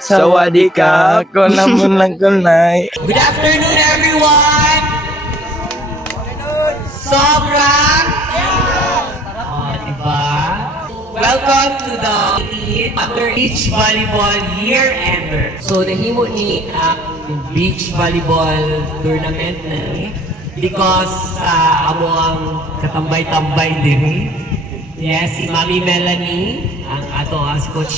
Sawadika, ako naman lang kunay. Good afternoon, everyone! Sobrang! Diba? Welcome to the Beach Volleyball Year-Ender. So, nahimo ni ang Beach Volleyball Tournament na because amo ang katambay-tambay din. Yes, si Mami Melanie, ang ato si Coach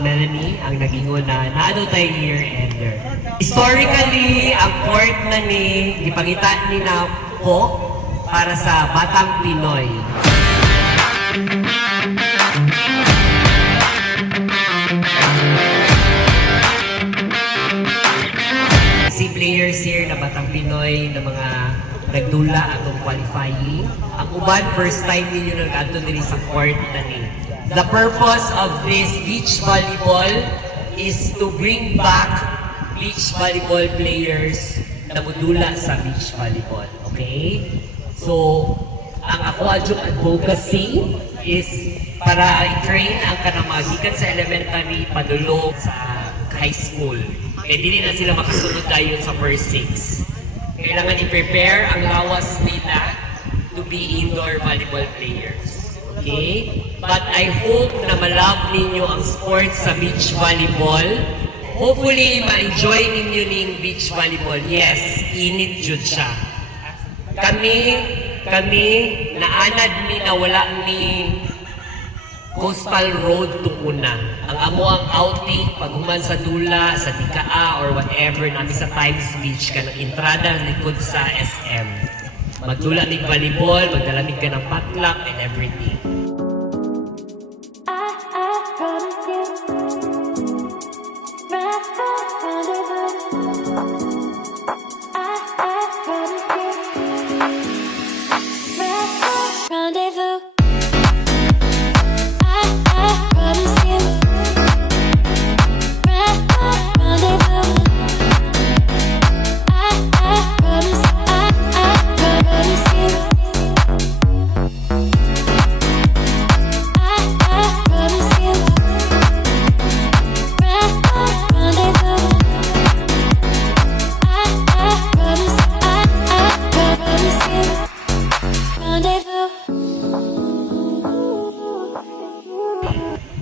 Melanie, ang nagingon na naano tayo year-ender. Historically, ang court na ni, ipangita ni na po para sa Batang Pinoy. Si players here na Batang Pinoy na mga nagdula atong qualifying. Ang uban, first time ninyo nag-ato din sa court na ni. The purpose of this beach volleyball is to bring back beach volleyball players na mudula sa beach volleyball. Okay? So, ang ako adjunct advocacy is para i-train ang kanamagikan sa elementary padulong sa high school. Kaya hindi na sila makasunod tayo sa first 6. Kailangan i-prepare ang lawas nila to be indoor volleyball players. Okay? But I hope na malove ninyo ang sports sa beach volleyball. Hopefully, ma-enjoy ninyo ning beach volleyball. Yes, init jud siya. Kami, naanad ni na wala ni Coastal Road to una. Ang amo ang outing, paghuman sa dula, sa Dikaa, or whatever, namin sa Times Beach, ka ng entrada likod sa SM. Magdula ng volleyball, magdalamig ka ng potluck, and everything.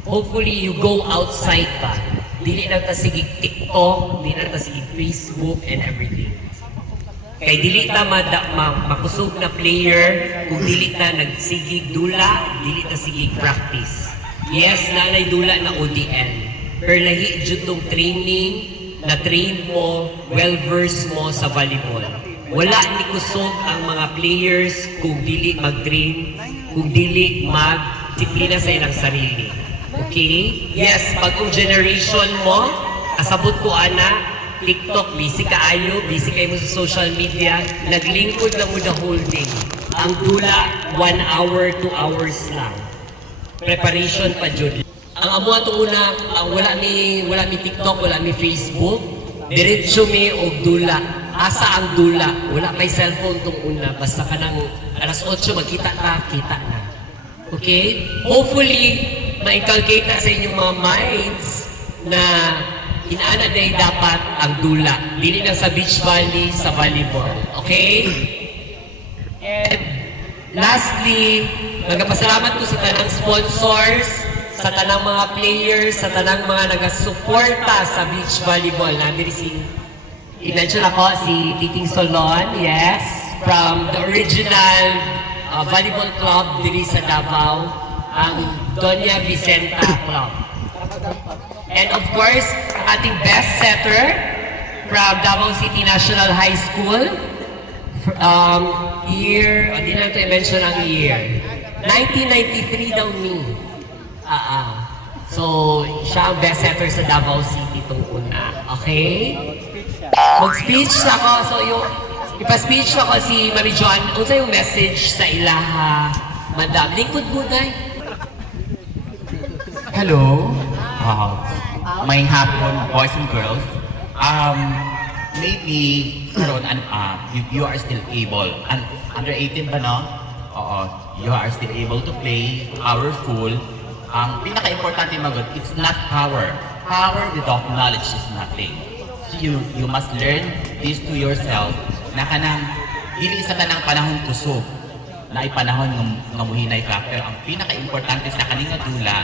Hopefully, you go outside ba? Dili lang ta sigig TikTok, dili lang ta sigig Facebook, and everything. Kay dili ta makusog na player kung dili ta nagsigig dula, dili ta sigig practice. Yes, nanay dula na ODN. Pero lahi jud tong training, na train mo, well-versed mo sa volleyball. Wala ni kusog ang mga players kung dili mag-train, kung dili mag-disiplina sa ilang sarili. Okay? Yes, bagong generation mo, asabot ko ana, TikTok, busy kaayo, busy kayo mo sa social media, naglingkod na mo the whole day. Ang dula, 1 hour, 2 hours lang. Preparation pa dyan. Ang amo ato una, wala mi TikTok, wala mi Facebook, diretso mi og dula. Asa ang dula? Wala may cellphone tong una, basta ka nang alas 8 magkita ka, kita na. Okay? Hopefully, ma-inculcate na sa inyong mga minds na inaana na dapat ang dula. Dili lang sa beach volley, sa volleyball. Okay? And lastly, magpasalamat ko sa tanang sponsors, sa tanang mga players, sa tanang mga nagasuporta sa beach volleyball. Namin i-mention ako si Titing Solon, yes, from the original volleyball club diri sa Davao, ang Doña Vicenta Club. And of course, ating best setter from Davao City National High School. Year, hindi lang ito i-mention ang year. 1993 daw ni. So, siya ang best setter sa Davao City itong una. Okay? Mag-speech ako. So, yung ipa-speech ako si Mami John. Unsa yung message sa ilaha? Madam, lingkod mo, day. Hello, may hapon, boys and girls. maybe karon you are still able. Under 18 ba no? Oo, you are still able to play, powerful. Ang pinaka-importante magod, it's not power. Power without knowledge is nothing. So you must learn this to yourself na kanang dili sa tanang panahon kusog na ipanahon ng muhinay ka. Pero ang pinaka-importante sa kaning nga dula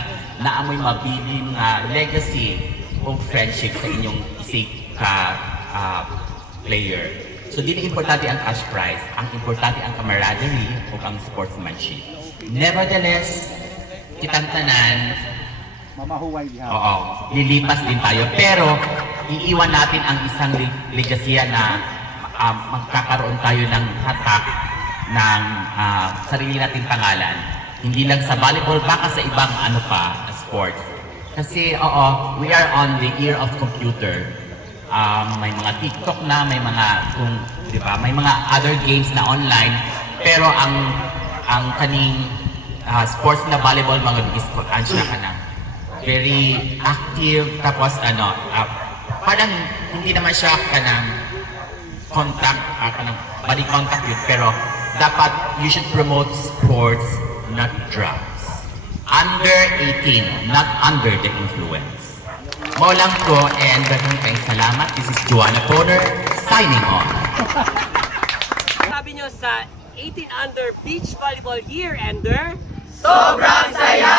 na amoy mabilin nga legacy of friendship sa inyong isig ka player. So dili importante ang cash prize, ang importante ang camaraderie o ang sportsmanship. Nevertheless, kitang tanan, Mamahuway diha. oo, lilipas din tayo. Pero iiwan natin ang isang legasya na magkakaroon tayo ng hatak ng sarili nating pangalan. Hindi lang sa volleyball, baka sa ibang ano pa, sports. Kasi oo, we are on the era of computer. May mga TikTok na, may mga di ba, may mga other games na online. Pero ang kaning sports na volleyball mga is ka na. Very active, tapos parang hindi naman siya kanang contact, kanang body contact yun, pero dapat you should promote sports, not drugs. Under 18, not under the influence. Mo lang ko, and daghang kayong salamat. This is Joanna Poner, signing on. Sabi nyo sa 18 under beach volleyball year ender, Sobrang saya!